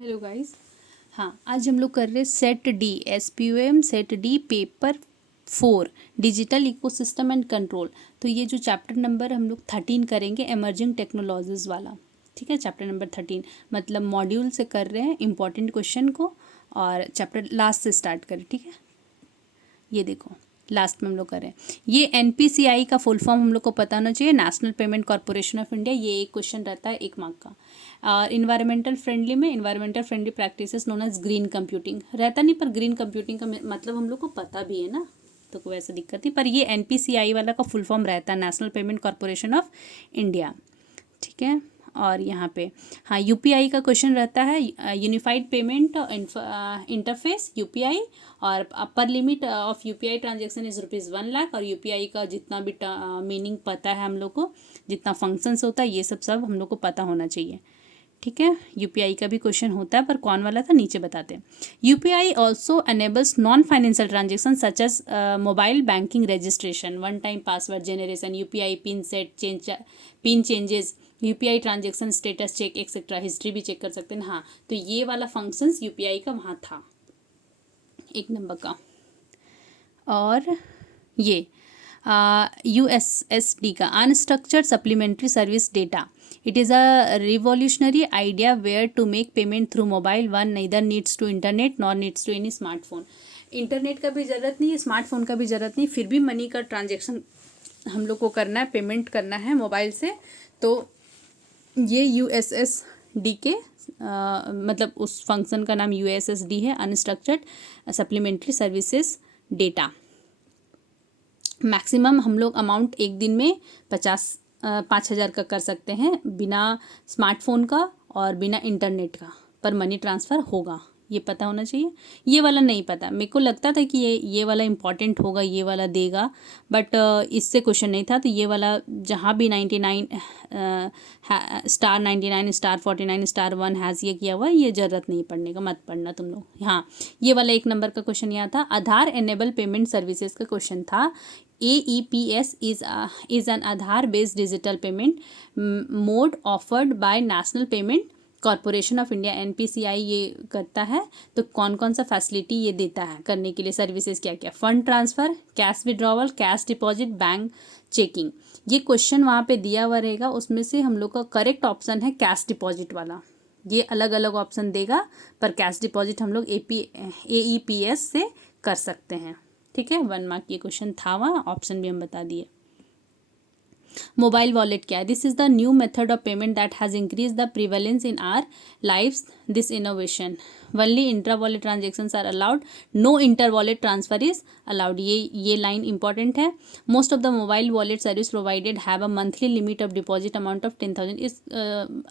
Hello guys. हाँ, आज हम लोग कर रहे set D SPOM set D paper 4 digital ecosystem and control. तो ये जो चैप्टर नंबर हम लोग 13 करेंगे एमर्जिंग टेक्नोलॉजीज़ वाला। ठीक है, चैप्टर नंबर 13 मतलब मॉड्यूल से कर रहे हैं इंपॉर्टेंट क्वेश्चन को और चैप्टर लास्ट से स्टार्ट करें। ठीक है, ये देखो लास्ट में हम लोग करें। ये NPCI का फुल फॉर्म हम लोग को पता होना चाहिए, national payment corporation of India. ये एक क्वेश्चन रहता है 1 मार्क का। और इन्वायरमेंटल फ्रेंडली में environmental friendly practices known as green computing रहता नहीं, पर ग्रीन कंप्यूटिंग का मतलब हम लोग को पता भी है ना, तो कोई ऐसा दिक्कत नहीं। पर ये NPCI वाला का फुल फॉर्म रहता है national payment corporation of India. ठीक है, और यहाँ पे हाँ UPI का क्वेश्चन रहता है, यूनिफाइड पेमेंट इंटरफेस UPI। और upper limit of UPI transaction is ₹1,00,000। और UPI का जितना भी मीनिंग पता है हम लोग को, जितना फंक्शंस होता है ये सब हम लोग को पता होना चाहिए। ठीक है, UPI का भी क्वेश्चन होता है, पर कौन वाला था नीचे बताते हैं। UPI also enables non financial transaction such as mobile banking registration, one time password generation, UPI PIN set PIN changes, UPI transaction status check etcetera, history भी चेक कर सकते हैं। हाँ, तो ये वाला फंक्शंस UPI का वहाँ था 1 नंबर का। और ये USSD का unstructured supplementary service data. It is a revolutionary idea where to make payment through mobile one neither needs to internet nor needs to any smartphone. Internet का भी ज़रूरत नहीं है, स्मार्टफोन का भी ज़रूरत नहीं, फिर भी मनी का ट्रांजेक्शन हम लोग को करना है, पेमेंट करना है मोबाइल से। तो ये USSD के मतलब उस फंक्शन का नाम USSD है, unstructured supplementary services data. Maximum हम लोग अमाउंट एक दिन में 5,000 का कर सकते हैं बिना स्मार्टफोन का और बिना इंटरनेट का, पर मनी ट्रांसफ़र होगा, ये पता होना चाहिए। ये वाला नहीं पता, मेरे को लगता था कि ये वाला इम्पॉर्टेंट होगा, ये वाला देगा, बट इससे क्वेश्चन नहीं था। तो ये वाला जहाँ भी 99 *99 *49 *1 हैज़ ये किया हुआ, ये ज़रूरत नहीं पढ़ने का, मत पढ़ना तुम लोग। हाँ, ये वाला 1 नंबर का क्वेश्चन यहाँ था। आधार एनेबल पेमेंट सर्विसेज का क्वेश्चन था। AEPS is an Aadhaar based digital payment mode offered by National Payment corporation of India NPCI ये करता है। तो कौन कौन सा फैसिलिटी ये देता है करने के लिए, सर्विसेज क्या क्या, fund transfer, cash withdrawal, cash deposit, bank checking. ये क्वेश्चन वहाँ पे दिया हुआ रहेगा, उसमें से हम लोग का करेक्ट ऑप्शन है कैश डिपॉजिट वाला। ये अलग अलग ऑप्शन देगा, पर कैश डिपॉजिट हम लोग AEPS से कर सकते हैं। ठीक है, 1 मार्क ये क्वेश्चन था, वहाँ ऑप्शन भी हम बता दिए। मोबाइल वॉलेट क्या है? This is the new method of payment that has increase the prevalence in our lives. This innovation only intra wallet transactions are allowed, no inter wallet transfer is allowed. ये line important है। Most of the mobile wallet service provided have a monthly limit of deposit amount of 10,000 is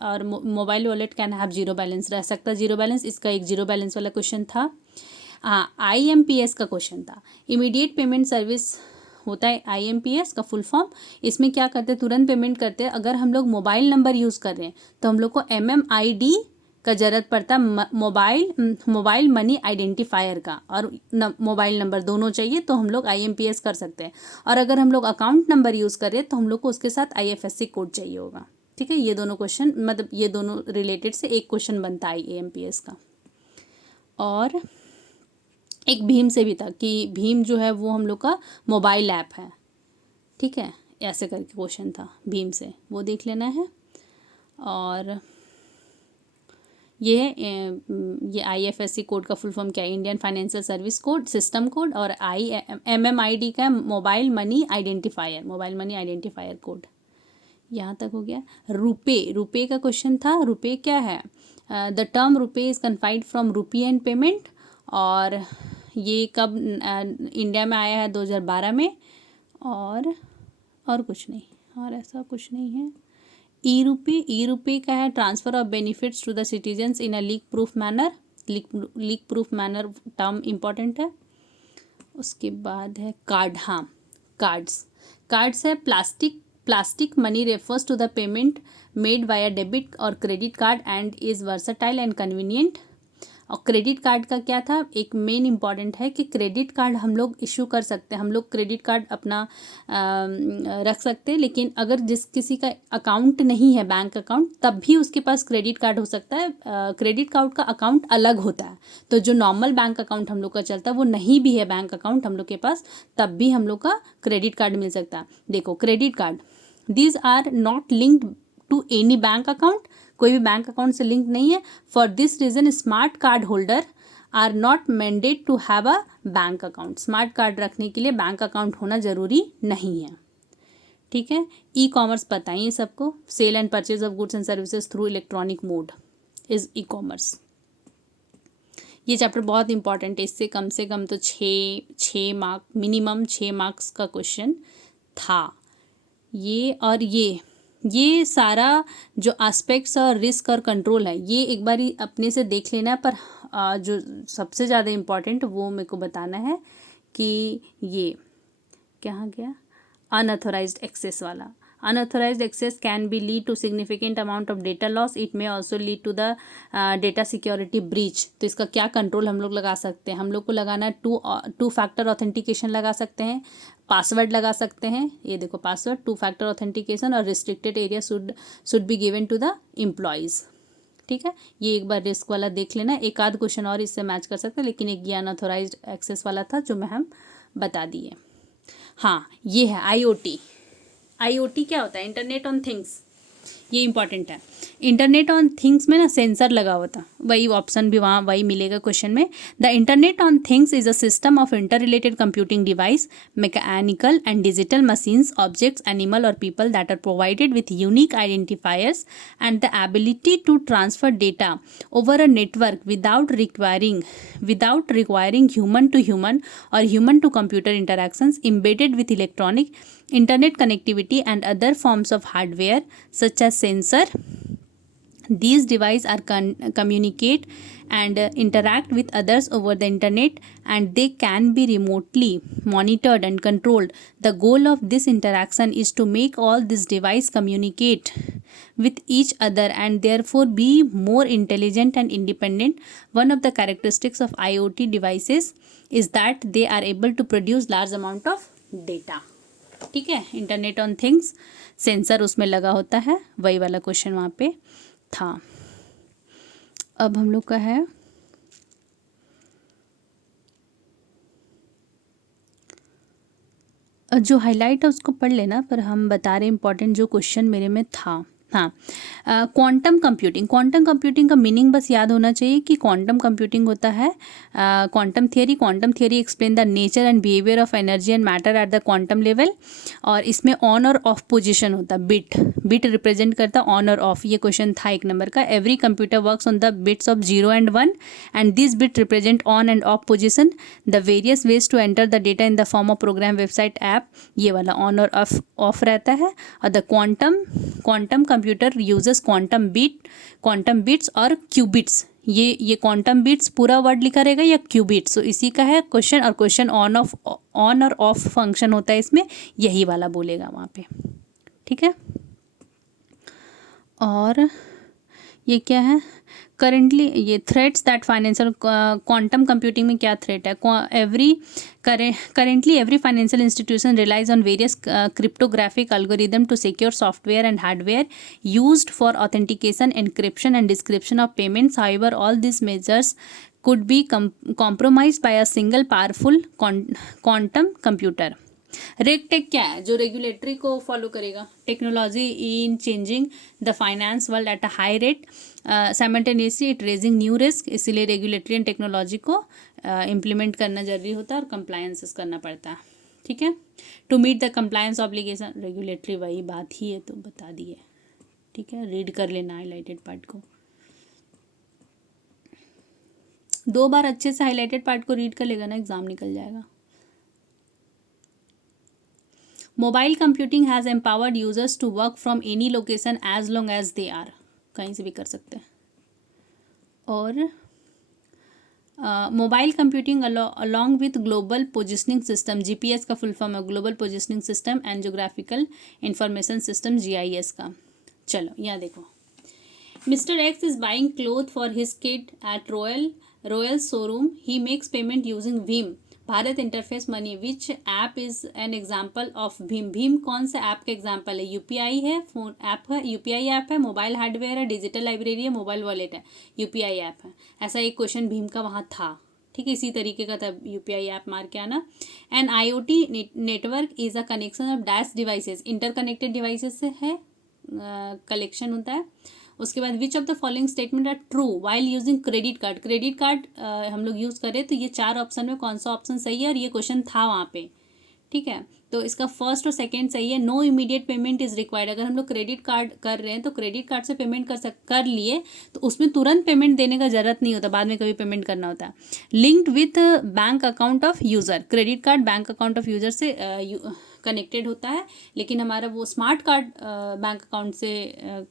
और mobile wallet can have zero balance, रह सकता है zero balance. इसका एक zero balance वाला question था। हाँ, IMPS का क्वेश्चन था, इमीडिएट पेमेंट सर्विस होता है IMPS का फुल फॉर्म। इसमें क्या करते हैं, तुरंत पेमेंट करते हैं। अगर हम लोग मोबाइल नंबर यूज़ कर रहे हैं तो हम लोग को MMID का ज़रूरत पड़ता है, मोबाइल मनी आइडेंटिफायर का, और मोबाइल नंबर दोनों चाहिए, तो हम लोग IMPS कर सकते हैं। और अगर हम लोग अकाउंट नंबर यूज़ कर रहे हैं तो हम लोग को उसके साथ IFSC कोड चाहिए होगा। ठीक है, ये दोनों क्वेश्चन मतलब ये दोनों रिलेटेड से एक क्वेश्चन बनता है IMPS का। और एक भीम से भी था कि भीम जो है वो हम लोग का मोबाइल ऐप है। ठीक है, ऐसे करके क्वेश्चन था भीम से, वो देख लेना है। और ये IFSC कोड का फुल फॉर्म क्या है, Indian financial service code system code. और MMID का मोबाइल मनी आइडेंटिफायर कोड। यहाँ तक हो गया। रुपए का क्वेश्चन था, रुपए क्या है? द टर्म रुपए is confide from rupee and payment. और ये कब इंडिया में आया है? 2012 में। और कुछ नहीं, और ऐसा कुछ नहीं है। ई रुपये का है, transfer of benefits to the citizens in a leak proof manner. Leak proof manner term important है। उसके बाद है कार्ड। हाँ, कार्ड्स है, plastic money refers to the payment made via debit और credit card and is versatile and convenient. और credit card का क्या था, एक मेन इम्पॉर्टेंट है कि क्रेडिट कार्ड हम लोग इशू कर सकते हैं, हम लोग क्रेडिट कार्ड अपना रख सकते हैं, लेकिन अगर जिस किसी का अकाउंट नहीं है बैंक अकाउंट, तब भी उसके पास क्रेडिट कार्ड हो सकता है। क्रेडिट कार्ड का अकाउंट अलग होता है, तो जो नॉर्मल बैंक अकाउंट हम लोग का चलता है वो नहीं भी है बैंक अकाउंट हम लोग के पास, तब भी हम लोग का क्रेडिट कार्ड मिल सकता है। देखो credit card, these are not linked to any bank account, कोई भी बैंक अकाउंट से लिंक नहीं है। For this reason smart card holder are not mandate to have a bank account, smart card रखने के लिए बैंक अकाउंट होना जरूरी नहीं है। ठीक है, ई कॉमर्स बताइए सबको, sale and purchase of goods and services through electronic mode is e commerce. ये चैप्टर बहुत इंपॉर्टेंट है, इससे कम से कम तो छः मार्क मिनिमम 6 मार्क्स का क्वेश्चन था ये। और ये सारा जो एस्पेक्ट्स और रिस्क और कंट्रोल है ये एक बार अपने से देख लेना है, पर जो सबसे ज़्यादा इम्पॉर्टेंट वो मेरे को बताना है कि ये कहाँ गया, अनऑथोराइज्ड एक्सेस वाला। unauthorized access can be lead to significant amount of data loss, it may also lead to the data security breach। तो इसका क्या कंट्रोल हम लोग लगा सकते हैं, हम लोग को लगाना है टू फैक्टर ऑथेंटिकेशन लगा सकते हैं, पासवर्ड लगा सकते हैं, ये देखो पासवर्ड, 2 फैक्टर ऑथेंटिकेशन, और restricted area should be given to the employees. ठीक है, ये एक बार रिस्क वाला देख लेना, एक आध क्वेश्चन और इससे मैच कर सकते हैं, लेकिन एक ये अनऑथोराइज्ड एक्सेस वाला था जो मैं हम बता दिए। हाँ, ये है आईओटी। आईओटी क्या होता है, इंटरनेट ऑन थिंग्स, ये इंपॉर्टेंट है। इंटरनेट ऑन थिंग्स में ना सेंसर लगा हुआ था, वही ऑप्शन भी वहाँ वही मिलेगा क्वेश्चन में। The internet on things is a system of inter related computing device, mechanical and digital machines, objects, animal और people that are provided with unique identifiers and the ability to transfer data over a network without requiring human to human और human to computer interactions, embedded with electronic internet connectivity and other forms of hardware such as sensor. These devices are communicate and interact with others over the internet, and they can be remotely monitored and controlled. The goal of this interaction is to make all these devices communicate with each other and therefore be more intelligent and independent. One of the characteristics of IoT devices is that they are able to produce large amount of data। ठीक है, internet on things, sensor उसमें लगा होता है, वही वाला question वहाँ पे था। अब हम लोग का है जो हाईलाइट है उसको पढ़ लेना, पर हम बता रहे इंपॉर्टेंट जो क्वेश्चन मेरे में था। हाँ, क्वांटम कंप्यूटिंग, क्वांटम कंप्यूटिंग का मीनिंग बस याद होना चाहिए कि क्वांटम कंप्यूटिंग होता है quantum theory explain the nature and behaviour of energy and matter at the quantum level, और इसमें ऑन और ऑफ पोजीशन होता है, बिट रिप्रेजेंट करता है ऑन और ऑफ। ये क्वेश्चन था 1 नंबर का। Every computer works on the bits of 0 and 1 and this bit represent on and off position. The various ways to enter the data in the form of program, website, app, ये वाला on और off रहता है। और the quantum computer uses quantum bits और qubits, ये quantum bits पूरा word लिखा रहेगा या क्यूबिट्स, तो इसी का है क्वेश्चन। और क्वेश्चन ऑन और ऑफ फंक्शन होता है इसमें, यही वाला बोलेगा वहाँ पे। ठीक है, और ये क्या है करेंटली, ये threats that financial, quantum computing में क्या थ्रेट है, currently every financial institution relies on various cryptographic algorithm to secure software and hardware used for authentication, encryption and description of payments. However all this measures could be compromised by a single powerful quantum computer। Regtech क्या है, जो regulatory को follow करेगा, technology in changing the finance world at a high rate, simultaneously it raising new risk, इसीलिए regulatory and technology को implement करना जरूरी होता है और कंप्लायंसेस करना पड़ता है। ठीक है, to meet the compliance obligation, regulatory वही बात ही है तो बता दिए। ठीक है, रीड कर लेना हाईलाइटेड पार्ट को, 2 बार अच्छे से हाईलाइटेड पार्ट को रीड कर लेगा ना, एग्जाम निकल जाएगा। Mobile computing has empowered users to work from any location as long as they are, कहीं से भी कर सकते हैं। और mobile computing along with global positioning system, GPS का फुल फॉर्म है global positioning system and geographical information system, GIS का। चलो यहाँ देखो, Mr. X is buying clothes for his kid at Royal showroom. He makes payment using Veem. Bharat interface money which app is an example of Bhim. Bhim कौन से app का example है? UPI है, phone app है, यूपीआई ऐप है, mobile hardware है, digital library है, mobile wallet है, यूपीआई ऐप है. ऐसा एक क्वेश्चन भीम का वहाँ था. ठीक है, इसी तरीके का था. यूपीआई ऐप मार के आना. An IoT network is a connection of dash devices. Interconnected devices से है, कलेक्शन होता है. उसके बाद which of the following statement are true while using credit card. Credit card हम लोग यूज़ करें तो ये 4 ऑप्शन में कौन सा ऑप्शन सही है, और ये क्वेश्चन था वहाँ पे. ठीक है, तो इसका फर्स्ट और सेकंड सही है. No immediate payment is required. अगर हम लोग क्रेडिट कार्ड कर रहे हैं तो क्रेडिट कार्ड से पेमेंट कर लिए तो उसमें तुरंत पेमेंट देने का जरूरत नहीं होता, बाद में कभी पेमेंट करना होता है. Linked with bank account of user. Credit card bank account of user से कनेक्टेड होता है, लेकिन हमारा वो स्मार्ट कार्ड बैंक अकाउंट से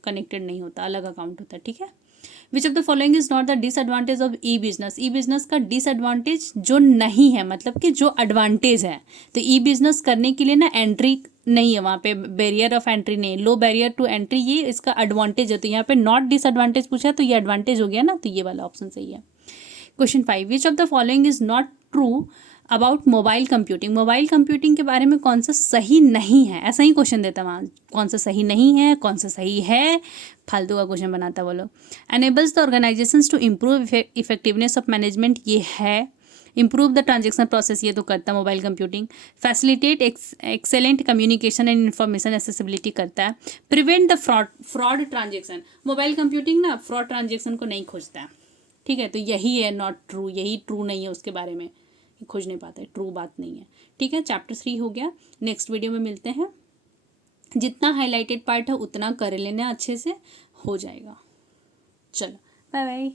कनेक्टेड नहीं होता, अलग अकाउंट होता है. ठीक है. विच of the following is not the disadvantage of E business. E business का डिसएडवांटेज जो नहीं है, मतलब कि जो एडवांटेज है. तो ई बिजनेस करने के लिए ना एंट्री नहीं है वहाँ पे, बैरियर ऑफ एंट्री नहीं, लो बैरियर टू एंट्री, ये इसका एडवांटेज है. तो यहाँ पे नॉट डिसएडवांटेज पूछा है तो ये एडवांटेज हो गया ना, तो ये वाला ऑप्शन सही है. Question 5. Which of the following is not true about mobile computing. Mobile computing के बारे में कौन सा सही नहीं है? ऐसा ही क्वेश्चन देता है वहाँ, कौन सा सही नहीं है, कौन सा सही है, फालतू का क्वेश्चन बनाता है वो लोग. Enables the organisations to improve effectiveness of management, ये है. इम्प्रूव द ट्रांजेक्शन प्रोसेस, ये तो करता है mobile computing. Facilitate excellent communication and information accessibility करता है. Prevent the fraud transaction. Mobile computing ना फ्रॉड ट्रांजेक्शन को नहीं खोजता है. ठीक है, तो यही है नॉट ट्रू, यही ट्रू नहीं है, उसके बारे में खोज नहीं पाता है, ट्रू बात नहीं है. ठीक है, चैप्टर 3 हो गया. नेक्स्ट वीडियो में मिलते हैं. जितना हाईलाइटेड पार्ट है उतना कर लेना, अच्छे से हो जाएगा. चलो बाय बाय.